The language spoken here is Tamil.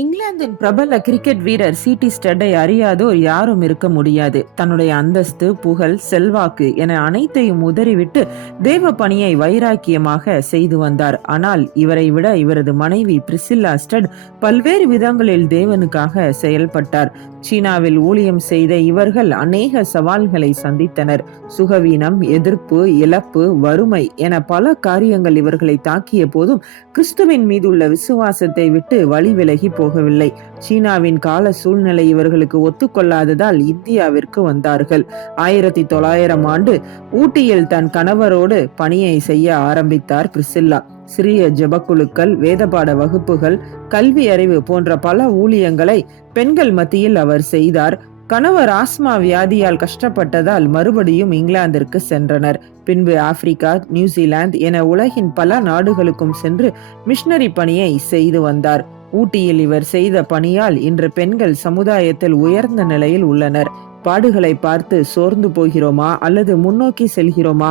இங்கிலாந்தின் பிரபல கிரிக்கெட் வீரர் சி.டி. ஸ்டட்டை அறியாதோர் யாரும் இருக்க முடியாது. தன்னுடைய அந்தஸ்து, புகழ், செல்வாக்கு என அனைத்தையும் உதறிவிட்டு தேவ பணியை வைராக்கியமாக செய்து வந்தார். ஆனால் இவரை விட இவரது மனைவி பிரிசில்லா ஸ்டட் பல்வேறு விதங்களில் தேவனுக்காக செயல்பட்டார். சீனாவில் ஊழியம் செய்த இவர்கள் அநேக சவால்களை சந்தித்தனர். சுகவீனம், எதிர்ப்பு, இழப்பு, வறுமை என பல காரியங்கள் இவர்களை தாக்கிய போதும் கிறிஸ்துவின் மீதுள்ள விசுவாசத்தை விட்டு வழி விலகி போகவில்லை. சீனாவின் கால சூழ்நிலை இவர்களுக்கு ஒத்துக்கொள்ளாததால் இந்தியாவிற்கு வந்தார்கள். 1900 ஆண்டு ஊட்டியில் தன் கணவரோடு பணியை செய்ய ஆரம்பித்தார் பிரிசில்லா. சிறிய ஜெபக்குழுக்கள், வேதபாட வகுப்புகள், கல்வி அறிவு போன்ற பல ஊழியங்களை பெண்கள் மத்தியில் அவர் செய்தார். கணவர் ஆஸ்மா வியாதியால் கஷ்டப்பட்டதால் மறுபடியும் இங்கிலாந்திற்கு சென்றனர். பின்பு ஆப்பிரிக்கா, நியூசிலாந்து என உலகின் பல நாடுகளுக்கும் சென்று மிஷனரி பணியை செய்து வந்தார். ஊட்டியில் இவர் செய்த பணியால் இன்று பெண்கள் சமுதாயத்தில் உயர்ந்த நிலையில் உள்ளனர். பாடுகளை பார்த்து சோர்ந்து போகிறோமா அல்லது முன்னோக்கி செல்கிறோமா?